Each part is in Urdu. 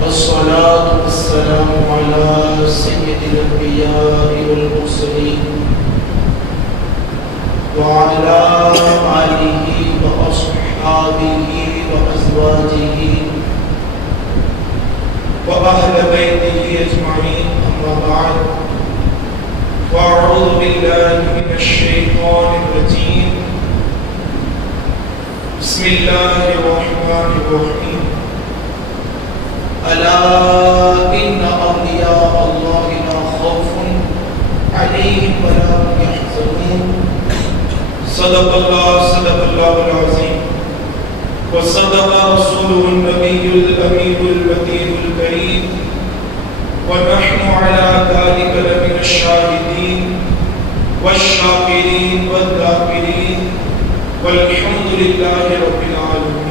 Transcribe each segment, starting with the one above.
والصلاة والسلام على سيد الأنبياء والمرسلين وعلى آله وأصحابه وأزواجه وأهل بيته أجمعين، أما بعد، فأعوذ بالله من الشيطان الرجيم. بسم الله الرحمن الرحيم. ألا إن أولياء الله لا خوف عليهم ولا هم يحزنون. صدق الله العظيم وصدق رسوله النبي الأمين البديع الكريم، ونحن على ذلك لمن الشاهدين والشاكرين والذاكرين، والحمد لله رب العالمين.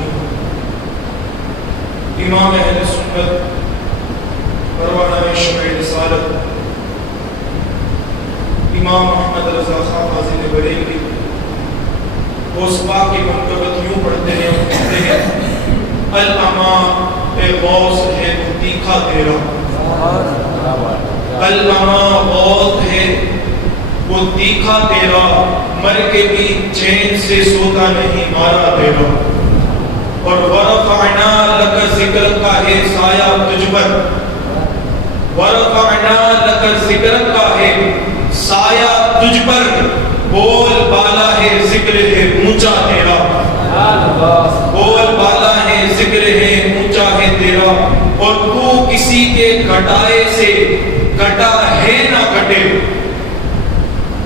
امام اہل سنت پروانہ شمع رسالت امام احمد رضا خان فاضل بریلوی غوثبا کی منقبت یوں پڑھتے ہیں، کہتے ہیں الاماں اے غوث ہے تو تیکھا تیرا، الاماں غوث ہے وہ تیکھا تیرا، مر کے بھی چین سے سوتا نہیں مارا تیرا. اور ورفعنا لک ذکر کا ہے سایہ تجھ پر، ورفعنا لک ذکر کا ہے سایہ تجھ پر، بول بالا ہے ذکر ہے اونچا تیرا، بول بالا ہے ذکر ہے اونچا ہے تیرا. اور تو کسی کے گھٹائے سے گھٹا ہے نہ گھٹے،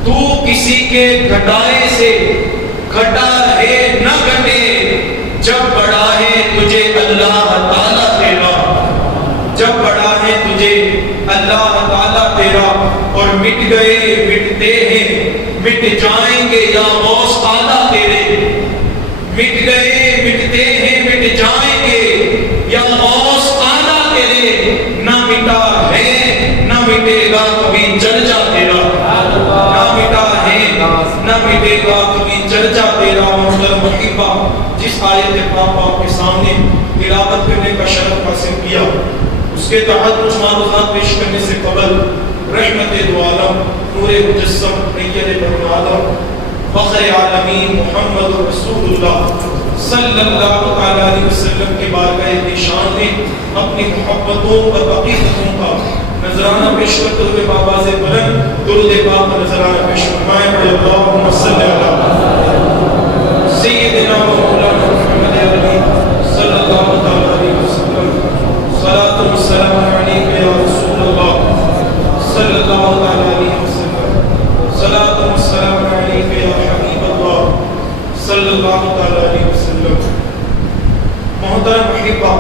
تو کسی کے گھٹائے سے گھٹا ہے نہ گھٹے، جب بڑا ہے تجھے اللہ تعالیٰ تیرا، جب بڑا ہے تجھے اللہ تعالیٰ تیرا. اور مٹ گئے مٹتے ہیں مٹ جائیں گے یا غوث اعلیٰ تیرے، مٹ گئے مٹتے ہیں مٹ جائیں گے یا غوث اعلیٰ تیرے، نہ مٹا ہے نہ مٹے گا کبھی چرچا تیرا، نہ مٹا ہے نہ مٹے گا کبھی چرچا تیرا. محترم محبہ، جس آیت پاک کے سامنے تلاوت کرنے کا شرف حاصل کیا، اس کے تحت کچھ معروضات پیش کرنے سے قبل رحمت دو عالم، نور مجسم، سید بنی آدم، فخر عالمین محمد رسول اللہ صلی اللہ علیہ وسلم کے بارگاہ ذیشان میں اپنی محبتوں اور عقیدتوں کا نذرانہ پیش کرتے ہوئے بابا سے بلند درود پاک کا نذرانہ پیش فرمائیں. اللہم صلی اللہ سیدنا و مولانا محمد عربی صلی اللہ علیہ وسلم. صلاۃ و سلام علیک یا رسول اللہ صلی اللہ علیہ وسلم. صلاۃ و سلام علیک یا حبیب اللہ صلی اللہ علیہ وسلم. محترم محبہ،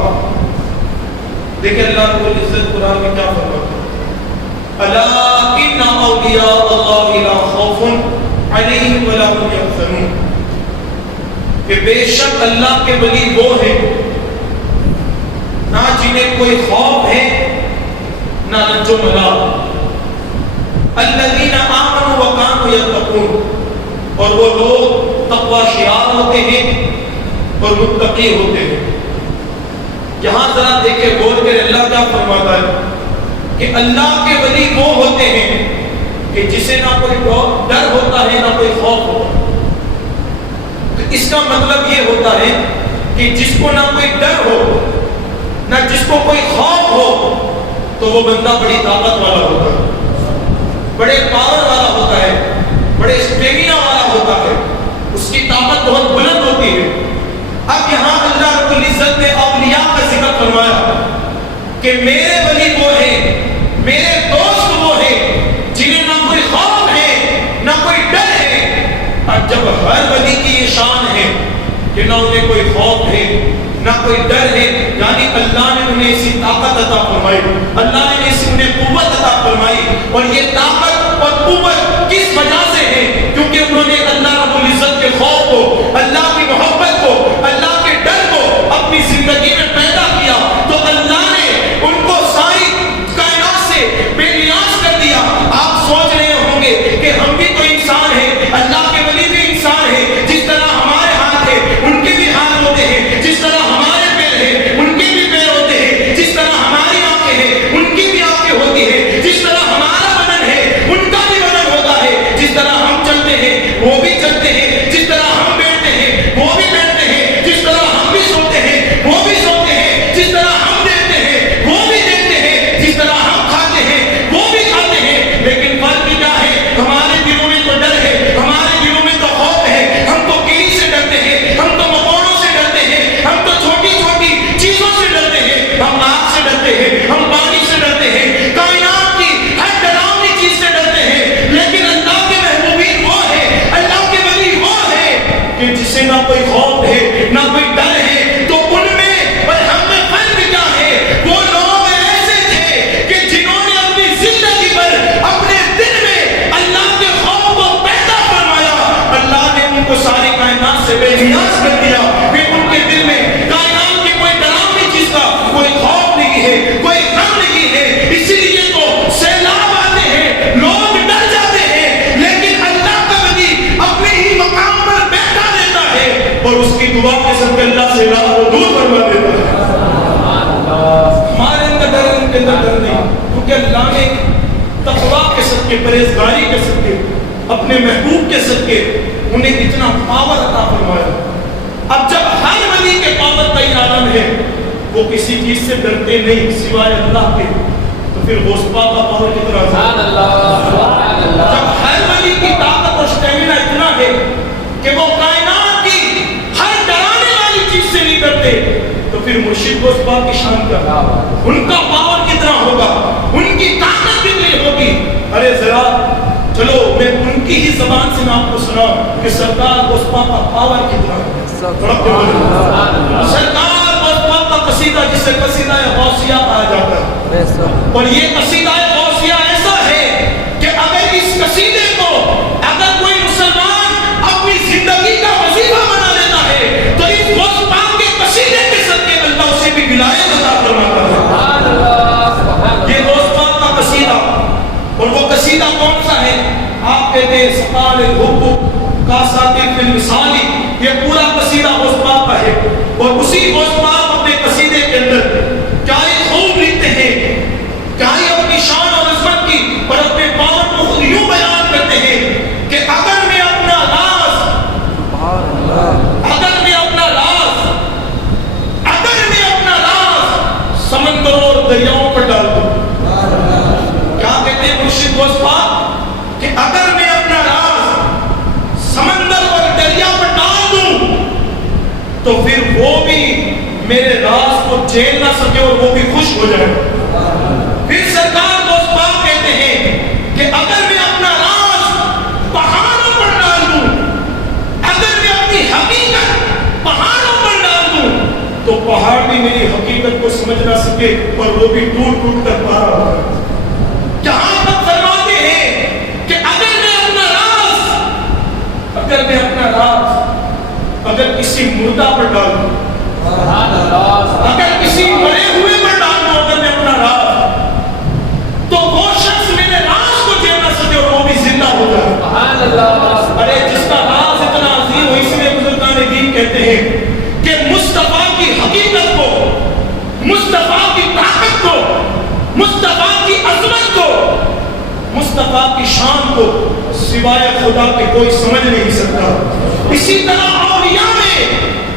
دیکھیں اللہ رب العزت قرآن میں کیا فرماتا ہے، الا ان اولیاء اللہ لا خوف علیہم ولا هم یحزنون، کہ بے شک اللہ کے ولی وہ ہیں نہ جنہیں کوئی خوف ہے نہ لج و ملال، الذین آمنوا وکانوا یتقون، اور وہ لوگ تقوی شعار ہوتے ہیں اور متقی ہوتے ہیں. یہاں ذرا دیکھیں غور کریں اللہ کیا فرماتا ہے کہ اللہ کے ولی وہ ہوتے ہیں کہ جسے نہ کوئی ڈر ہوتا ہے نہ کوئی خوف ہوتا ہے. تو اس کا مطلب یہ ہوتا ہے کہ جس کو نہ کوئی ڈر ہو نہ جس کو کوئی خوف ہو تو وہ بندہ بڑی طاقت والا ہوتا ہے، بڑے پاور والا ہوتا ہے، بڑے اسٹیمنا والا ہوتا ہے، اس کی طاقت بہت بلند ہوتی ہے. اب یہاں اللہ رب العزت نے اولیاء کا ذکر فرمایا کہ میرے ولی وہ ہیں، میرے دوست وہ ہیں جنہیں نہ کوئی خوف ہے نہ کوئی ڈر ہے. اور جب ہر ولی کی یہ شان ہے کہ نہ انہیں کوئی خوف ہے نہ کوئی ڈر ہے، یعنی اللہ نے انہیں ایسی طاقت عطا فرمائی، اللہ نے انہیں قوت عطا فرمائی. اور یہ طاقت اور قوت کس وجہ سے ہے؟ کیونکہ انہوں نے اللہ رب العزت کے خوف کو، اللہ کی محبت کو، اللہ کے ڈر کو اپنی زندگی میں پیدا کیا، تو اللہ نے ان کو ساری کائنات سے بے نیاز کر دیا. آپ سوچ رہے ہوں گے کہ ہم بھی تو انسان ہیں، اللہ کے ولی بھی انسان ہیں، جس طرح ہمارے ہاتھ ہیں ان کے بھی ہاتھ ہوتے ہیں، جس طرح ہمارے پیر ہیں ان کے بھی پیر ہوتے ہیں، جس طرح ہمارے دعا کے صدقے اللہ سے راہ کو دور فرما دیتا ہے. ہمارے اندر ڈر، ان کے اندر ڈر نہیں، کیونکہ اللہ نے تقویٰ کے صدقے، پرہیزگاری کے صدقے، اپنے محبوب کے صدقے انہیں اتنا پاور عطا فرمایا. اب جب ہر ولی کے پاور کا یہ عالم ہے، وہ کسی چیز سے ڈرتے نہیں سوائے اللہ کے، تو پھر غوث پاک کا پاور کتنا ہے. جب ہر ولی کی طاقت اور اسٹیمنا اتنا ہے کہ وہ کائنات کی ہر ڈرانے والی چیز سے نہیں ڈرتے، تو پھر مرشد غوث پاک کی شان کیا، ان کا پاور کتنا ہوگا، ان کی طاقت کتنی ہوگی. ارے ذرا چلو میں ان کی ہی زبان سے میں آپ کو سناؤں کہ سرکار غوث پاک کا پاور کتنا ہے. سرکار غوث پاک کا قصیدہ جسے قصیدہ غوثیہ کہا جاتا ہے، اور یہ قصیدہ غوثیہ ایسا ہے کہ اگر اس قصیدے کو اگر کوئی مسلمان اپنی زندگی کا وظیفہ بنا لیتا ہے تو اس غوث پاک کے قصیدے کے صدقے اللہ اسے بھی ولایت عطا فرماتا ہے. یہ غوث پاک کا قصیدہ، اور وہ قصیدہ کون سا ہے؟ آپ کہتے ہیں سقال الحب کا ساتھ فی المثالی، یہ پورا قصیدہ غوث پاک کا ہے. اور اسی غوث پاک اپنے قصیدے کے اندر کیا یہ خوب لکھتے ہیں، کیا یہ اپنی شان اور عظمت کی اور اپنے پاور کو خود یوں بیان کرتے ہیں کہ اگر میں اپنا راز سمندروں اور دریاؤں پر ڈال دوں. کیا کہتے ہیں مرشد غوث پاک کہ اگر میں اپنا راز سمندر اور دریا پر ڈال دوں تو پھر وہ بھی میرے راز کو جھیل نہ سکے اور وہ بھی خوش ہو جائے. پھر سرکار غوث پاک کہتے ہیں کہ اگر میں اپنا راز پہاڑوں پر ڈال دوں، اگر میں اپنی حقیقت پہاڑوں پر ڈال دوں تو پہاڑ بھی میری حقیقت کو سمجھ نہ سکے اور وہ بھی ٹوٹ ٹوٹ کر پہاڑ ہوگا. جہاں تک فرماتے ہیں کہ اگر میں اپنا راز اگر کسی مردہ پر ڈال دوں، اگر کسی مرے ہوئے پر ڈال دوں، اگر میں اپنا راز، تو وہ شخص میرے راز کو جھیل نہ سکے اور وہ بھی زندہ ہو جائے. ارے جس کا راز اتنا عظیم ہو، اس لیے بزرگان دین کہتے ہیں کہ مصطفیٰ کی حقیقت کو، مصطفیٰ کی طاقت کو، مصطفیٰ کی عظمت کو، مصطفیٰ کی شان کو سوائے خدا کے کوئی سمجھ نہیں سکتا. اسی طرح اولیاء میں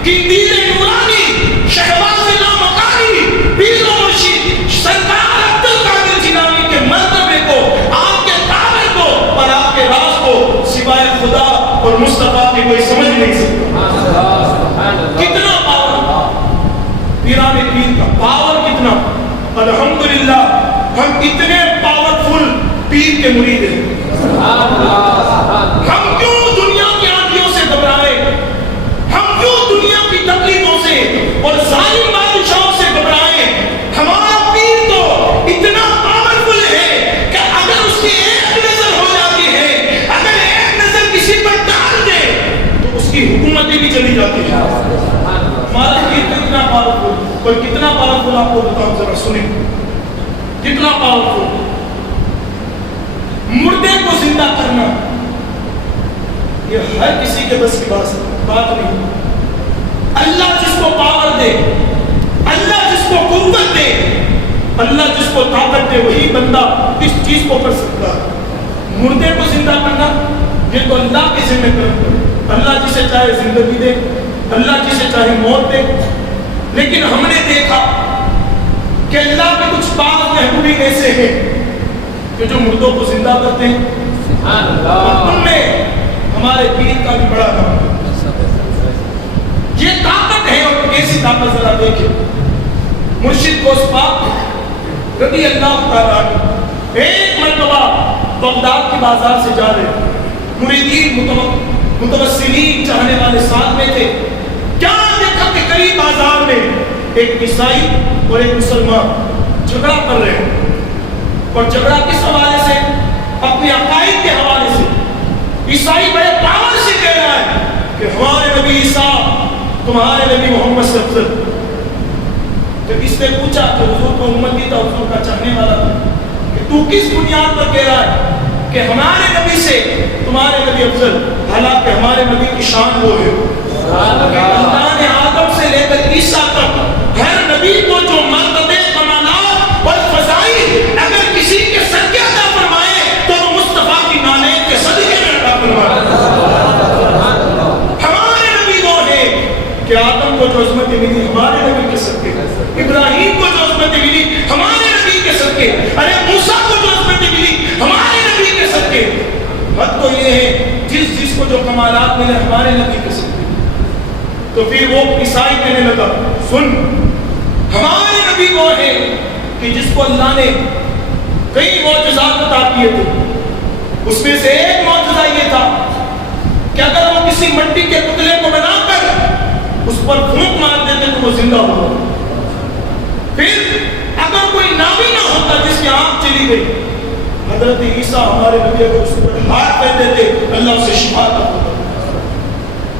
قندیل نورانی، شہباز لامکانی، پیر و مرشد سرکار عبد القادر جیلانی کے مرتبے کو، آپ کے پاور کو اور آپ کے راز کو سوائے خدا اور مصطفیٰ کے کوئی سمجھ نہیں سکتا. کتنا پاور پیران پیر کا، پاور کتنا. الحمدللہ ہم اتنے پاورفل پیر کے مرید ہیں. ہم کیوں دنیا کی آندھیوں سے گھبرائے، ہم کیوں دنیا کی تکلیفوں سے اور ظالم بادشاہوں سے گھبرائے. ہمارا پیر تو اتنا پاورفل ہے کہ اگر اس کی ایک نظر ہو جاتی ہے، اگر ایک نظر کسی پر ڈال دے تو اس کی حکومتیں بھی چلی جاتی ہے. ہمارا پیر تو اتنا پاورفل، اور کتنا پاورفل آپ کو بتاؤں، ذرا سنیں کتنا پاورفل. مردے کو زندہ کرنا یہ ہر کسی کے بس کی بات نہیں. اللہ جس کو پاور دے، اللہ جس کو قوت دے، اللہ جس کو طاقت دے، وہی بندہ اس چیز کو کر سکتا ہے. مردے کو زندہ کرنا یہ تو اللہ کے ذمہ کرنا. اللہ جسے چاہے زندگی دے، اللہ جسے چاہے موت دے. لیکن ہم نے دیکھا کہ اللہ کے کچھ بعض محبوبین ایسے ہیں کہ جو مردوں کو زندہ کرتے ہیں. ان میں ہمارے پیر کا بھی بڑا نام ہے. یہ طاقت ہے، اور کیسی طاقت ذرا دیکھیں. مرشد غوث پاک رضی اللہ تعالیٰ عنہ ایک مرتبہ بغداد کے بازار سے جا رہے، مریدین متوسلین چاہنے والے ساتھ میں تھے. کیا دیکھا کہ قریب بازار میں ایک عیسائی اور ایک مسلمان جھگڑا کر رہے ہیں. اور جھگڑا کس حوالے سے؟ اپنے عقائد کے حوالے سے. عیسائی بڑے پاور سے کہہ رہا ہے کہ ہمارے نبی عیسیٰ تمہارے نبی محمد صلی اللہ علیہ وسلم. جب اس نے پوچھا کہ حضور کو امتی تھا، حضور کا چاہنے والا تھا، کہ تو کس بنیاد پر کہہ رہا ہے؟ کہ ہمارے نبی سے تمہارے نبی افضل، حالانکہ ہمارے نبی کی شان وہ ہے کہ اللہ نے آدم سے لے کر عیسیٰ تک ہر نبی کو جو مرتبے، کمالات اور فضائل اگر کسی کے صدقے عطا فرمائے تو وہ مصطفیٰ کی نانیت کے صدقے میں عطا فرمائے۔ ہمارے نبی وہ ہے کہ آدم کو جو عظمت ملی ہمارے نبی کے صدقے، ابراہیم کو جو عظمت ملی ہمارے نبی کے صدقے، ارے موسیٰ کو جو عظمت ملی ہمارے نبی کے صدقے۔ حد تو یہ ہے جس کو جو کمالات ملے ہمارے نبی کے صدقے۔ تو پھر وہ عیسائی کہنے لگا سن، ہمارے نبی وہ ہے کہ جس کو اللہ نے کئی معجزات عطا کیے تھے، اس میں سے ایک معجزہ یہ تھا کہ اگر وہ کسی مٹی کے پتلے کو بنا کر اس پر پھونک مار دیتے تو وہ زندہ ہوگا۔ پھر اگر کوئی نابینا ہوتا جس کی آنکھ چلی گئی، حضرت عیسیٰ ہمارے نبی اگر اس پر ہاتھ پھیر دیتے اللہ اسے شفا عطا ہوتا۔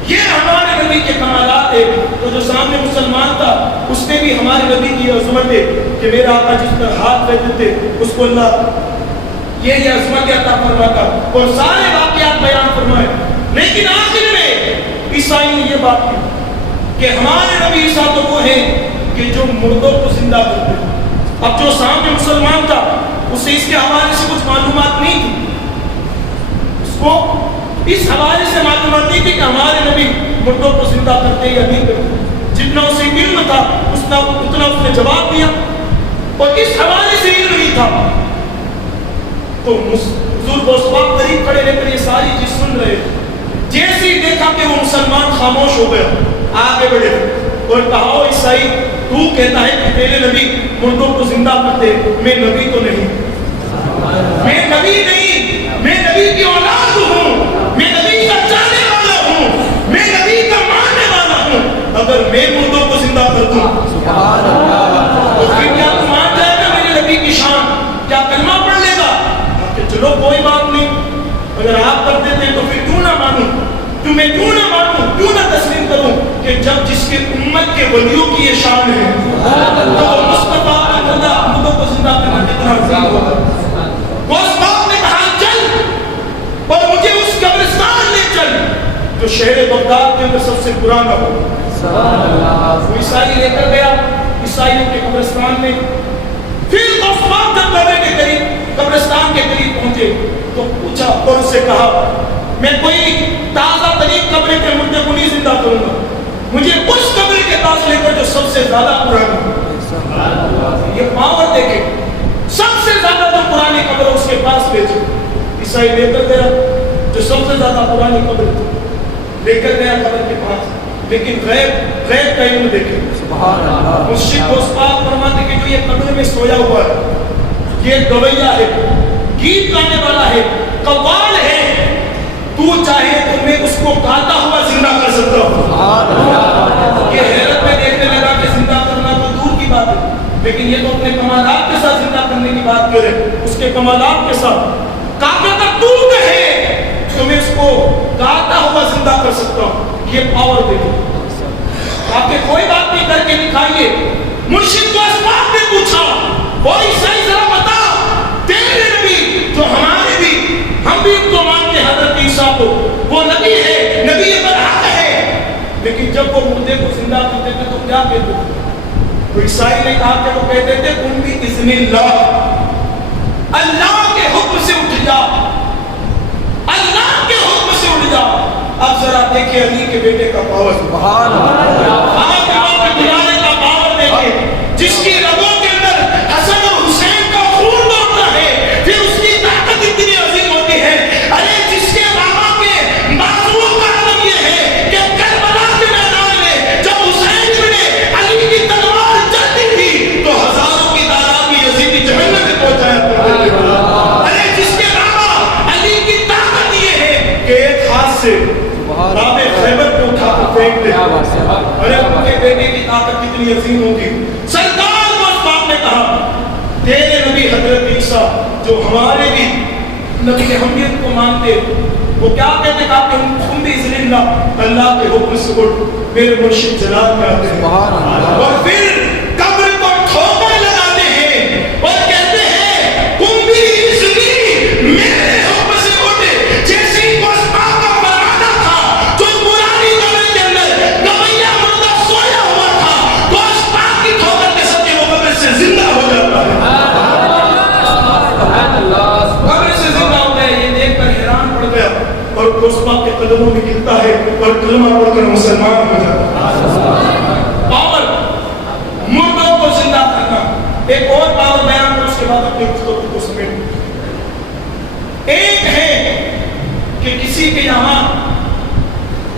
یہ ہمارے نبی کے کمالات ہیں۔ تو جو سامنے مسلمان تھا اس نے بھی ہمارے نبی کی عظمت ہے کہ میرا آقا جس پر ہاتھ پھیر دیتے اس کو اللہ یہ عظمت عطا فرماتا اور سارے واقعات بیان فرمائے۔ لیکن آخر میں عیسائی نے یہ بات کی کہ ہمارے نبی عیسیٰ تو وہ ہیں کہ جو مردوں کو زندہ کرتے ہیں۔ اب جو سامنے مسلمان تھا اسے اس کے حوالے سے کچھ معلومات نہیں تھی، اس کو اس حوالے سے معلومات نہیں تھی کہ ہمارے نبی مردوں کو زندہ کرتے یا نہیں کرتے۔ جتنا اسے علم تھا اتنا اس نے جواب دیا، اور اس حوالے سے علم نہیں تھا تو حضور غوث پاک قریب کھڑے رہ کر یہ ساری چیز سن رہے۔ جیسے ہی دیکھا کہ وہ مسلمان خاموش ہو گیا، آگے بڑھے اور کہا عیسائی تو کہتا ہے کہ تیرے نبی مردوں کو زندہ کرتے، میں نبی تو نہیں، میں نبی نہیں، میں نبی کی اولاد ہوں، میں نبی کا چاہنے والا ہوں، میں نبی کا ماننے والا ہوں۔ اگر میں مردوں کو زندہ کر دوں تو پھر کیا تم مان جائے گا میرے نبی کی شان؟ کیا کلمہ پڑھ لے گا؟ کہ چلو کوئی بات نہیں، اگر آپ کر دیتے تو پھر کیوں نہ مانوں، تمہیں کیوں نہ مانوں، کیوں نہ تسلیم کروں کہ جب جس کے امت کے ولیوں کی یہ شان ہے تو مصطفیٰ اللہ مردوں کو زندہ کرنا کتنا عظیم ہوگا۔ غوث پاک نے کہا چل اور مجھے اس قبرستان لے چل جو شہر بغداد کے اندر سب سے پرانا ہو۔ وہ عیسائی لے کر گیا عیسائیوں کے قبرستان میں۔ پھر غوث پاک جب قبر کے قریب قبرستان کے قریب پہنچے تو پوچھا اور اسے کہا میں کوئی تازہ ترین قبر کے مردے کو نہیں زندہ کروں گا، مجھے اس قبر کے پاس لے کر جو سب سے زیادہ پرانی ہے۔ یہ پاور دیکھے، سب سے زیادہ جو پرانی قبر ہے اس کے پاس لے جائے۔ عیسائی لے کر گیا جو سب سے زیادہ پرانی قبر تھی، لے کر گیا قبر کے پاس، لیکن غیب کا علم دیکھے۔ مرشد غوث پاک فرماتے کہ جو یہ قبر میں سویا ہوا ہے یہ گویا ہے، گیت گانے والا ہے، قوال ہے، تو چاہے تو میں اس کو گاتا ہوا زندہ کر سکتا ہوں۔ یہ حیرت میں دیکھنے لگا کہ زندہ کرنا تو دور کی بات ہے، لیکن یہ تو اپنے کمالات کے ساتھ زندہ کرنے کی بات کرے، اس کے کمالات کے ساتھ کہا تک تو کہے تو میں اس کو گاتا ہوا زندہ کر سکتا ہوں۔ یہ پاور دیکھیں، تاکہ کوئی بات نہیں کر کے دکھائیے۔ مرشد غوث پاک نے پوچھا وہ عیسائی ذرا بتا تیرے نبی جو ہمارے بھی ہم بھی ان کو مانتے حضرت عیسیٰ کو وہ نبی ہے، نبی برحق ہے، لیکن جب وہ مردے کو زندہ کرتے تھے تو کیا کہتے تھے؟ تو عیسائی نے کہا کہ وہ کہتے تھے ان بھی اذن اللہ کے حکم سے اٹھ جا، اللہ کے حکم سے اٹھ جا۔ اب ذرا دیکھیں علی کے بیٹے کا پاور، سبحان اللہ، آپ کے دلانے کا پاور دیکھیں، جس کی رگوں کے اندر حسن اور حسین کا خون دوڑتا ہے، پھر اس کی طاقت اتنی عظیم ہوتی ہے۔ ارے جس کے بابا کے بازوؤں کا عالم یہ ہے کہ کربلا کے میدان میں جب حسین بن علی کی تلوار چلتی تھی تو ہزاروں کی تعداد میں یزیدی جہنم میں پہنچایا کرتے تھے۔ ارے جس کے بابا علی کی طاقت یہ ہے کہ ایک ہاتھ سے راب خیبر کو اٹھا کر پھینک دے۔ ارے ان کے بیٹے کی طاقت کتنی عظیم ہوگی۔ سرکار غوث پاک نے کہا تیرے نبی حضرت عیسیٰ جو ہمارے بھی نبی ہم بھی ان کو مانتے، وہ کیا کہتے کہا کہ تم بھی اذن اللہ اللہ کے حکم سے اٹھ، میرے مرشد جلال کہتے ہیں، اور پھر قبر کو ٹھوکر لگاتے ہیں اور کہتے ہیں تم بھی اذن میرے حکم اور کلمہ پڑھ کر مسلمان ہو جاتا ہے۔ پاور مردوں کو زندہ کرنا، ایک اور پاور بیان کر اس کے بعد اپنی خطبے کو سمیٹ۔ ایک ہے کہ کسی کے یہاں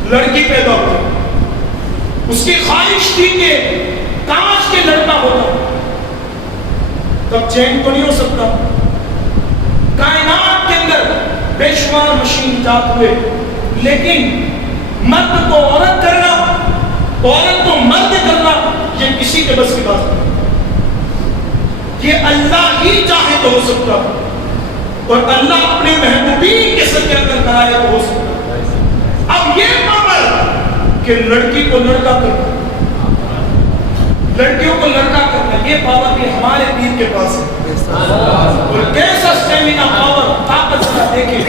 لڑکی پیدا ہوئی، اس کی خواہش تھی کہ کاش کے لڑکا ہوتا، تب چین تو نہیں ہو سکتا۔ کائنات کے اندر بے شمار مشین ایجاد ہوئے، لیکن مرد کو عورت کرنا، عورت کو مرد کرنا، یہ کسی کے بس کی بات نہیں۔ یہ اللہ ہی چاہے تو ہو سکتا، اور اللہ اپنے محبوبین کے ساتھ اندر کرائے تو ہو سکتا۔ اب یہ پاور کہ لڑکی کو لڑکا کرنا، لڑکیوں کو لڑکا کرنا، یہ پاور بھی ہمارے پیر کے پاس ہے۔ اور کیسا سٹیمنا، پاور، طاقت ذرا دیکھیں۔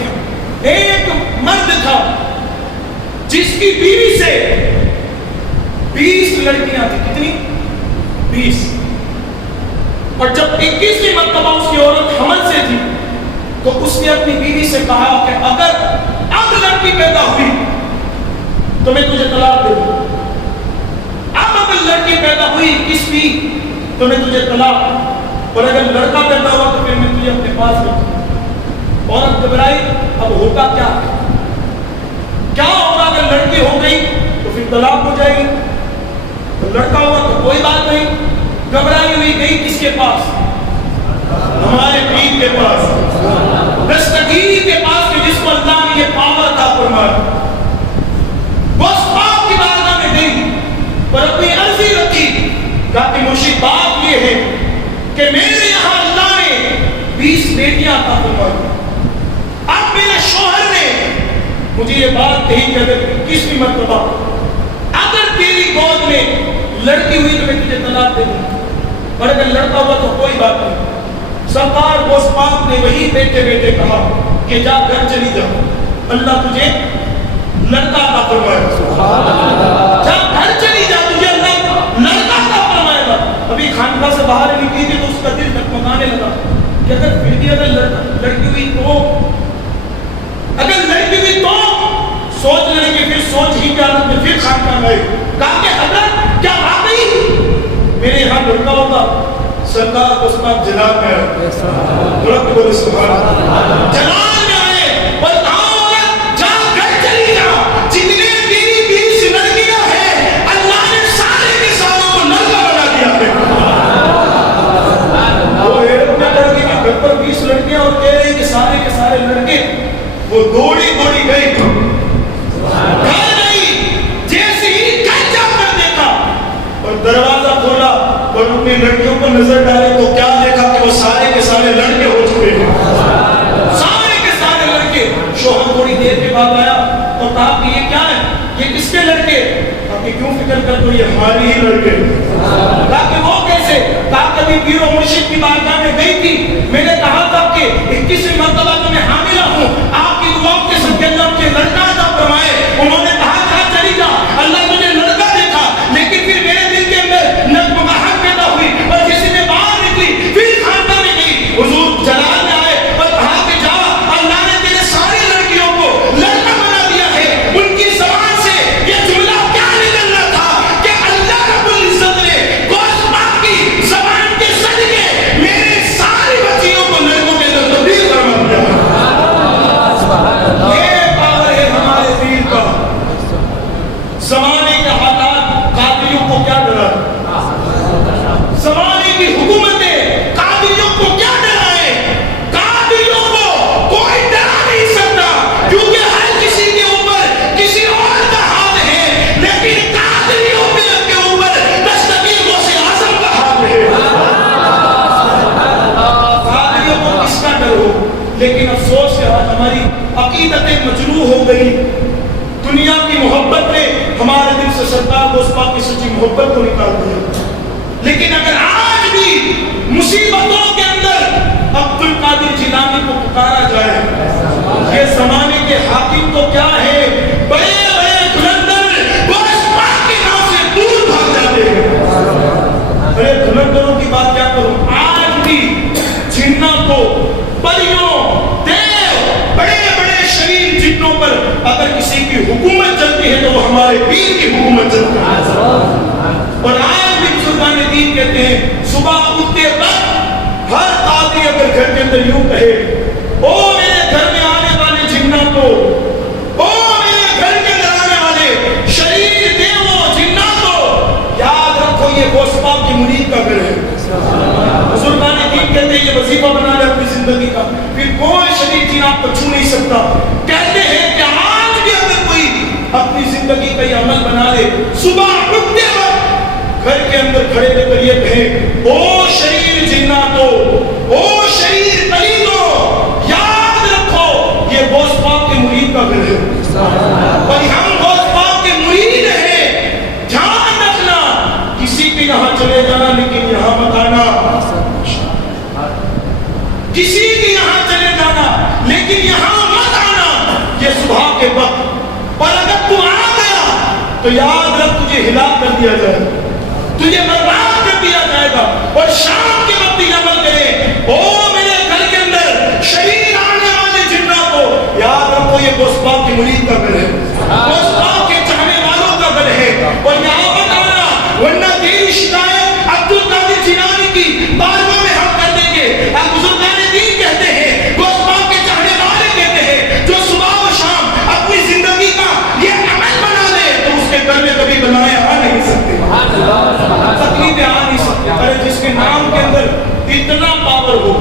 ایک مرد تھا جس کی بیوی سے 20 لڑکیاں تھیں۔ کتنی؟ 20۔ اور جب 21ویں مرتبہ اس کی عورت حمل سے تھی تو اس نے اپنی بیوی سے کہا کہ اگر اب لڑکی پیدا ہوئی تو میں تجھے طلاق دے دوں، اب اگر لڑکی پیدا ہوئی 21ویں تو میں تجھے طلاق، اور اگر لڑکا پیدا ہوا تو پھر میں تجھے اپنے پاس رکھوں۔ عورت گھبرائی، اب ہوگا کیا؟ کیا ہوگا؟ اگر لڑکی ہو گئی تو پھر طلاق ہو جائے گی، تو لڑکا ہوا تو کوئی بات نہیں۔ گھبرائی ہوئی گئی کس کے پاس؟ ہمارے پیر کے پاس، دستگیر کے پاس، کہ جس کو اللہ نے یہ پاور عطا فرمایا۔ وہ اس پاک کی بارگاہ میں گئی اور اپنی عرضی رکھی، کہا کہ مرشد بات یہ ہے کہ میرے یہاں اللہ نے 20 بیٹیاں عطا فرمائی، اب میرے شوہر نے مجھے یہ بات کہی کہ اگر 21ویں مرتبہ اگر تیری گود میں لڑکی ہوئی تو میں تجھے طلاق دے دوں، اور اگر لڑکا ہوا تو کوئی بات نہیں۔ سرکار غوث پاک نے وہی بیٹے بیٹے کہا کہ جا گھر چلی جا، اللہ تجھے لڑکا عطا فرمائے گا، جا گھر چلی جا، تجھے اللہ لڑکا عطا فرمائے گا۔ ابھی خانقاہ سے باہر نکلی تھی تو اس کا دل ڈگمگانے لگا کہ اگر پھر بھی اگر لڑکی ہوئی تو، اگر لڑکی ہوئی تو سوچ لیں کہ پھر سوچ ہی کیا میں پھر خانقاہ گئے، کہا کہ حضرت کیا واقعی میرے یہاں لڑکا ہوگا؟ سرکار کو سبب جلال میں آئے، رب بولے سبحان اللہ، جلال میں آئے اور کہا عورت جا گھر چلی جا، جتنے تیری 20 لڑکیاں ہیں اللہ نے سارے کے ساروں کو لڑکا بنا دیا ہے۔ وہ حیرت میں پڑ گئی کہ گھر پر 20 لڑکیاں اور کہہ رہے کہ سارے کے سارے لڑکے۔ وہ دوڑی دوڑی گئی، گھر گئی، جیسے ہی گھر جا کر دیکھا اور دروازہ کھولا اور اپنی لڑکیوں کو نظر ڈالے تو کیا دیکھا کہ وہ سارے کے سارے لڑکے ہو چکے ہیں، سارے کے سارے لڑکے۔ شوہر تھوڑی دیر کے بعد آیا اور کہا کہ یہ کیا ہے، یہ کس کے لڑکے؟ کہا کہ کیوں فکر کر تو یہ ہماری ہی لڑکے۔ کہا کہ وہ کیسے؟ کہا کبھی پیر و مرشد کی بارگاہ میں گئی تھی، میں نے کہا تھا کہ 21ویں مرتبہ تو میں حاملہ ہوں، آپ کی دعاؤں کے صدقے اللہ مجھے لڑکا عطا فرمائے۔ انہوں نے کہا جا چلی جا، اللہ مجھے لڑکا دیکھا، لیکن پھر میرے دل کے اندر نگمگاہٹ پیدا ہوئی اور جیسے میں باہر نکلی پھر خانقاہ میں گئی، حضور جلال میں آئے اور کہا کہ جا، اللہ نے تیرے ساری لڑکیوں کو لڑکا بنا دیا ہے۔ ان کی زبان سے یہ جملہ کیا نکل رہا تھا کہ اللہ رب العزت نے غوث پاک کی زبان کے صدقے میرے ساری بچیوں کو لڑکوں کے اندر تبدیل فرما دیا۔ یہ پاور ہے ہمارے پیر کا۔ زمانے کے حالات قادریوں کو کیا ڈرا، زمانے کی حکومتیں قادریوں کو کیا ڈرائے؟ قادریوں کو کوئی ڈرا نہیں سکتا، کیونکہ ہر کسی کے اوپر کسی اور کا ہاتھ ہے، لیکن قادریوں کے اوپر دستگیر غوث اعظم کا ہاتھ ہے۔ قادریوں کو کس کا ڈر ہو، لیکن افسوس ہے آج ہماری عقیدتیں مجروح ہو گئی، دنیا کی محبت نے ہمارے دل سے سرکار غوث پاک کی سچی محبت کو نکال دیا۔ لیکن اگر آج بھی مصیبتوں کے اندر عبد القادر جیلانی کو پکارا جائے، یہ زمانے کے حاکم تو کیا ہے، بڑے بڑے دھلندر غوث پاک کے نام سے دور بھاگ جاتے ہیں۔ بڑے دھلندروں کی بات کیا کروں، آج بھی جناتوں، پریوں، دیو، بڑے بڑے شریر جنوں پر اگر کسی کی حکومت چلتی چلتی ہے تو وہ ہمارے پیر کی حکومت چلتی ہے. اور آج بھی بزرگان دین کہتے ہیں صبح اٹھتے وقت ہر قاضی اگر گھر کے اندر یوں کہے او میرے گھر میں آنے والے جناتوں، او میرے گھر کے اندر آنے والے شریر دیووں جناتوں، یاد رکھو یہ غوث پاک کی مرید کا گھر ہے. بزرگان دین کہتے ہیں یہ وظیفہ بنا لے اپنی زندگی کا، پھر کوئی شریر جن آپ کو چھو نہیں سکتا. کہتے ہیں کہ آج بھی اگر کوئی اپنی زندگی کا یہ عمل بنا لے، صبح اٹھتے وقت گھر کے اندر کھڑے ہو کر یہ کہیں او شریر جناتوں، او شریر قلیدوں، یاد رکھو یہ غوث پاک کے مرید کا گھر ہے. اور ہم غوث پاک کے مرید ہیں. دھیان رکھنا کسی کے یہاں چلے جانا لیکن یہاں مت آنا، کسی کے یہاں چلے جانا لیکن یہاں مت آنا. یہ صبح کے وقت، اور اگر تو آ گیا تو یاد رکھ تجھے ہلاک کر دیا جائے گا، تجھے برباد کر دیا جائے گا. اور شام کے وقت یہ عمل کرے او میرے گھر کے اندر شریر آنے والے جناتوں، یاد رکھو یہ غوث پاک کے مرید کا گھر ہے، غوث پاک کے چاہنے والوں کا گھر ہے. اور یہاں مت آنا ورنہ تیری شکایت عبد القادر جیلانی کی بارگاہ میں ہم کر دیں گے. اب بزرگان دین کہتے ہیں، غوث پاک کے چاہنے والے کہتے ہیں جو صبح و شام اپنی زندگی کا یہ عمل بنا لے تو اس کے گھر میں کبھی بنائے آ نہیں سکتے، تکلیفیں آ نہیں سکتے. ارے جس کے نام کے اندر اتنا پاور ہو،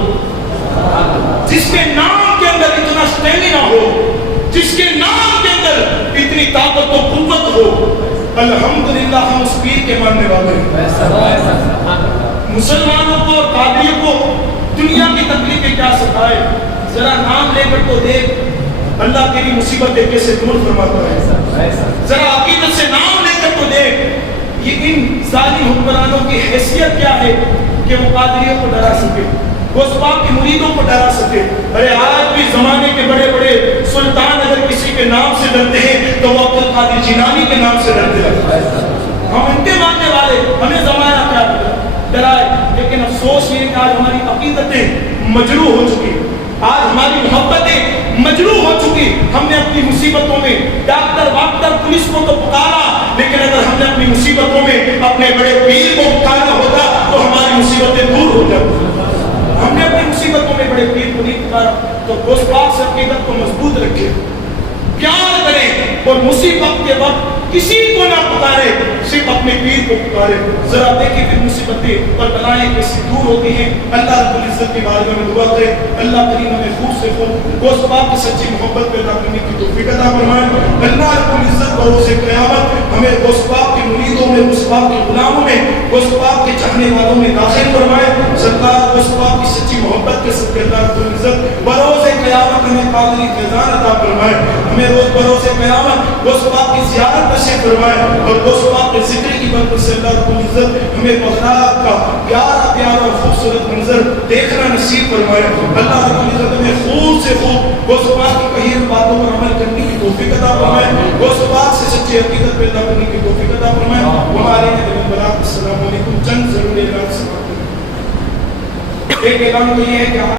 جس کے نام کے اندر اتنا اسٹیمنا ہو، جس کے نام کے اندر اتنی طاقت و قوت ہو، الحمدللہ ہم اس پیر کے ماننے والے ہیں. مسلمانوں کو اور قادریوں کو دنیا کی تکلیفیں کیا ستائے، ذرا نام لے کر تو دیکھ اللہ تیری مصیبتیں کیسے دور فرماتا ہے. ذرا عقیدت سے نام لے کر تو دیکھ یہ ان ظالم حکمرانوں کی حیثیت کیا ہے کہ وہ قادریوں کو ڈرا سکے، غوث پاک کے مریدوں کو ڈرا سکے. ارے آج بھی زمانے کے بڑے بڑے سلطان اگر کسی کے نام سے ڈرتے ہیں تو وہ عبد القادر جیلانی کے نام سے ڈرتے ہیں. ہم ان کے ماننے والے، ہمیں زمانہ کیا ڈرائے. لیکن افسوس یہ کہ آج ہماری عقیدتیں مجروح ہو چکی، آج ہماری محبتیں مجروح ہو چکی. ہم نے اپنی مصیبتوں میں ڈاکٹر واکٹر پولیس کو تو پکارا، لیکن اگر ہم نے اپنی مصیبتوں میں اپنے بڑے پیر کو پکارا ہوتا تو ہماری مصیبتیں دور ہو جاتی. ہم نے اپنی مصیبتوں میں بڑے پیر کو نہیں پکارا. تو غوث پاک سے عقیدت کو مضبوط رکھے، پیار کریں اور مصیبت کے وقت کسی کو نہ پکارے، صرف اپنے پیر کو پکارے. ذرا دیکھیں پھر مصیبتیں اور بلائیں کیسے دور ہوتی ہیں. اللہ رب العزت کی بارگاہ میں دعا کرے اللہ کریم ہمیں خوب سے خوب غوث پاک کی سچی محبت پیدا کرنے کی توفیق عطا فرمائے. اللہ رب العزت بروز قیامت ہمیں غوث پاک کے مریدوں میں، غوث پاک کے غلاموں میں، غوث پاک کے چاہنے والوں میں داخل فرمائے. سرکار غوث پاک کی سچی محبت کے صدقے اللہ رب العزت بروز قیامت ہمیں قادری فیضان عطا فرمائے. ہمیں روز بروز قیامت غوث پاک کی زیارت نصیب فرمائے اور غوث پاک کے ذکر کی برکت سے اللہ رب العزت ہمیں بغداد کا پیارا پیارا اور خوبصورت منظر دیکھنا نصیب فرمائے. اللہ رب العزت ہمیں خوب سے خوب غوث پاک کی کہی ہوئی باتوں پر عمل کرنے کی توفیق عطا فرمائے. غوث پاک سے سچی عقیدت پیدا کرنے کی توفیق عطا فرمائے. ہمارے نبی السلام علیکم. چند ضروری اعلان سے ایک اعلان تو یہ ہے کہ